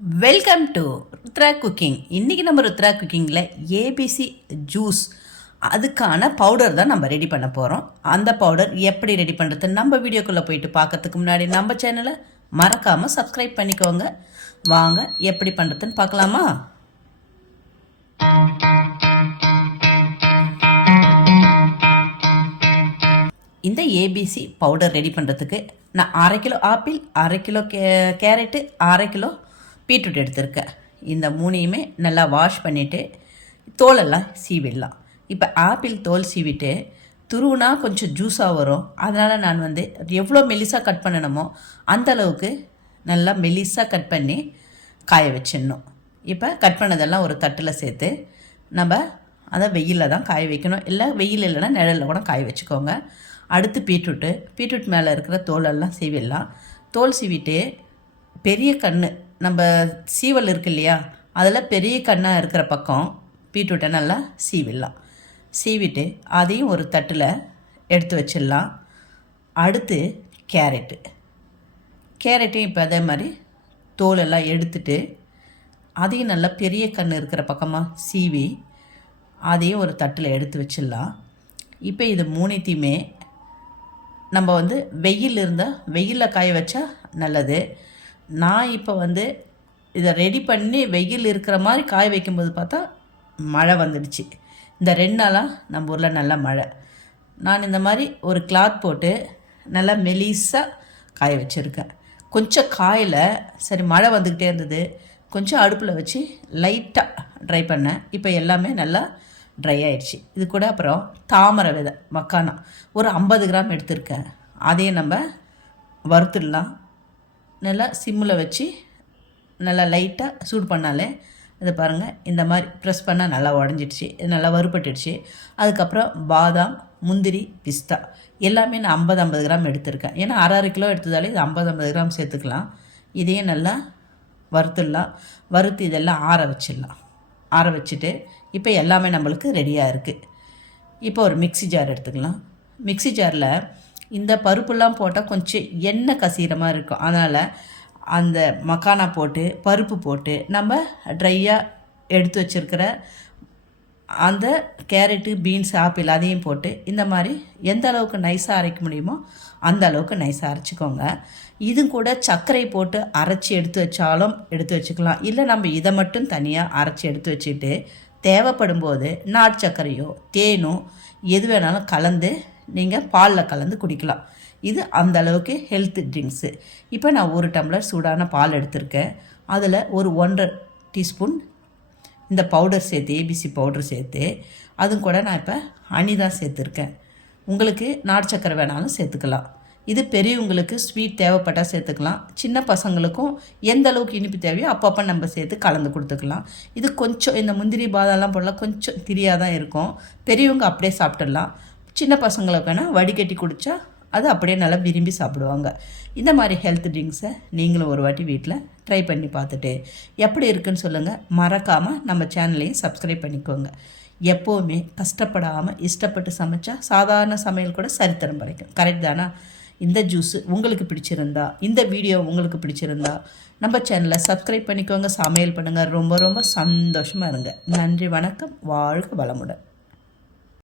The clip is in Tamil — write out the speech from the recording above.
வெல்கம் டு ருத்ரா குக்கிங் இன்றைக்கி நம்ம ருத்ரா குக்கிங்கில் ஏபிசி ஜூஸ் அதுக்கான பவுடர் தான் நம்ம ரெடி பண்ண போகிறோம் அந்த பவுடர் எப்படி ரெடி பண்ணுறது நம்ம வீடியோக்குள்ளே போயிட்டு பார்க்கறதுக்கு முன்னாடி நம்ம சேனலை மறக்காமல் சப்ஸ்கிரைப் பண்ணிக்கோங்க. வாங்க எப்படி பண்ணுறதுன்னு பார்க்கலாமா? இந்த ஏபிசி பவுடர் ரெடி பண்ணுறதுக்கு நான் அரை கிலோ ஆப்பிள் அரை கிலோ கே கேரட்டு அரை கிலோ பீட்ரூட் எடுத்திருக்கேன் இந்த மூணையுமே நல்லா வாஷ் பண்ணிவிட்டு தோலெல்லாம் சீவிடலாம். இப்போ ஆப்பிள் தோல் சீவிட்டு துருவுனா கொஞ்சம் ஜூஸாக வரும். அதனால் நான் வந்து எவ்வளோ மெலிசாக கட் பண்ணணுமோ அந்த அளவுக்கு நல்லா மெலிசாக கட் பண்ணி காய வச்சிடணும். இப்போ கட் பண்ணதெல்லாம் ஒரு தட்டில் சேர்த்து நம்ம அதை வெயிலில் தான் காய வைக்கணும். இல்லை வெயில் இல்லைன்னா நிழலில் கூட காய வச்சுக்கோங்க. அடுத்து பீட்ரூட்டு. பீட்ரூட் மேலே இருக்கிற தோலெல்லாம் சீவிடலாம். தோல் சீவிட்டு பெரிய கன்று நம்ம சீவல் இருக்கு இல்லையா அதில் பெரிய கண்ணாக இருக்கிற பக்கம் பீட்ரூட்டை நல்லா சீவிடலாம். சீவிட்டு அதையும் ஒரு தட்டில் எடுத்து வச்சிடலாம். அடுத்து கேரட்டு. கேரட்டையும் இப்போ அதே மாதிரி தோலெல்லாம் எடுத்துட்டு அதையும் நல்லா பெரிய கண் இருக்கிற பக்கமாக சீவி அதையும் ஒரு தட்டில் எடுத்து வச்சிடலாம். இப்போ இது மூணுத்தையுமே நம்ம வந்து வெயில் இருந்தால் வெயிலில் காய வச்சா நல்லது. நான் இப்போ வந்து இதை ரெடி பண்ணி வெயில் இருக்கிற மாதிரி காய வைக்கும்போது பார்த்தா மழை வந்துடுச்சு. இந்த ரெண்டு நாளாக நம்ம ஊரில் நல்லா மழை. நான் இந்த மாதிரி ஒரு கிளாத் போட்டு நல்லா மெலிஸாக காய வச்சுருக்கேன். கொஞ்சம் காயில் சரி மழை வந்துக்கிட்டே இருந்தது. கொஞ்சம் அடுப்பில் வச்சு லைட்டாக ட்ரை பண்ணேன். இப்போ எல்லாமே நல்லா ட்ரை ஆயிடுச்சு. இது கூட அப்புறம் தாமரை விதை மக்கானா. ஒரு ஐம்பது கிராம் எடுத்திருக்கேன். அதையும் நம்ம வறுத்துடலாம். நல்லா சிம்மில் வச்சு நல்லா லைட்டாக சூடு பண்ணாலே இதை பாருங்கள் இந்த மாதிரி ப்ரெஸ் பண்ணால் நல்லா உடஞ்சிடுச்சு இது நல்லா வறுபட்டுடுச்சு. அதுக்கப்புறம் பாதாம் முந்திரி பிஸ்தா. எல்லாமே நான் ஐம்பது ஐம்பது கிராம் எடுத்திருக்கேன். ஏன்னா அரை அரை கிலோ எடுத்ததாலே இது ஐம்பது ஐம்பது கிராம் சேர்த்துக்கலாம். இதையும் நல்லா வறுத்துடலாம். வறுத்து இதெல்லாம் ஆற வச்சிடலாம். ஆற வச்சுட்டு இப்போ எல்லாமே நம்மளுக்கு ரெடியாக இருக்குது இப்போ ஒரு மிக்ஸி ஜார் எடுத்துக்கலாம். மிக்ஸி ஜாரில் இந்த பருப்புலாம் போட்டால் கொஞ்சம் எண்ணெய் கசிகிற மாதிரி இருக்கும். அதனால் அந்த மக்கானா போட்டு பருப்பு போட்டு நம்ம ட்ரையாக எடுத்து வச்சுருக்கிற அந்த கேரட்டு பீன்ஸ் ஆப்பிள் அதையும் போட்டு இந்த மாதிரி எந்த அளவுக்கு நைஸாக அரைக்க முடியுமோ அந்த அளவுக்கு நைஸாக அரைச்சிக்கோங்க. இது கூட சர்க்கரை போட்டு அரைச்சி எடுத்து வச்சாலும் எடுத்து வச்சுக்கலாம். இல்லை நம்ம இதை மட்டும் தனியாக அரைச்சி எடுத்து வச்சுட்டு தேவைப்படும் போது நாட்டு சர்க்கரையோ தேனோ எது வேணாலும் கலந்து நீங்கள் பாலில் கலந்து குடிக்கலாம். இது அந்த அளவுக்கு ஹெல்த் ட்ரிங்க்ஸு இப்போ நான் ஒரு டம்ளர் சூடான பால் எடுத்திருக்கேன். அதில் ஒரு ஒன்றரை டீஸ்பூன் இந்த பவுடர் சேர்த்து ஏபிசி பவுடர் சேர்த்து அதுவும் கூட நான் இப்போ ஹனி தான் சேர்த்துருக்கேன். உங்களுக்கு நாட்டு சக்கரை வேணாலும் சேர்த்துக்கலாம். இது பெரியவங்களுக்கு ஸ்வீட் தேவைப்பட்டால் சேர்த்துக்கலாம். சின்ன பசங்களுக்கும் எந்த அளவுக்கு இனிப்பு தேவையோ அப்பப்போ நம்ம சேர்த்து கலந்து கொடுத்துக்கலாம். இது கொஞ்சம் இந்த முந்திரி பாதாம்லாம் போடலாம் கொஞ்சம் திரியாக தான் இருக்கும். பெரியவங்க அப்படியே சாப்பிட்டுடலாம். சின்ன பசங்களுக்கான வேணால் வடிகட்டி குடித்தா அது அப்படியே நல்லா விரும்பி சாப்பிடுவாங்க. இந்த மாதிரி ஹெல்த் ட்ரிங்க்ஸை நீங்களும் ஒரு வாட்டி வீட்டில் ட்ரை பண்ணி பார்த்துட்டு எப்படி இருக்குன்னு சொல்லுங்கள் மறக்காமல் நம்ம சேனலையும் சப்ஸ்கிரைப் பண்ணிக்கோங்க. எப்போவுமே கஷ்டப்படாமல் இஷ்டப்பட்டு சமைச்சா சாதாரண சமையல் கூட சரித்திரம் படைக்கும். கரெக்ட் தானா? இந்த ஜூஸு உங்களுக்கு பிடிச்சிருந்தா இந்த வீடியோ உங்களுக்கு பிடிச்சிருந்தா நம்ம சேனலை சப்ஸ்கிரைப் பண்ணிக்கோங்க. சமையல் பண்ணுங்கள் ரொம்ப ரொம்ப சந்தோஷமாக இருங்க. நன்றி வணக்கம். வாழ்க வளமுடன்.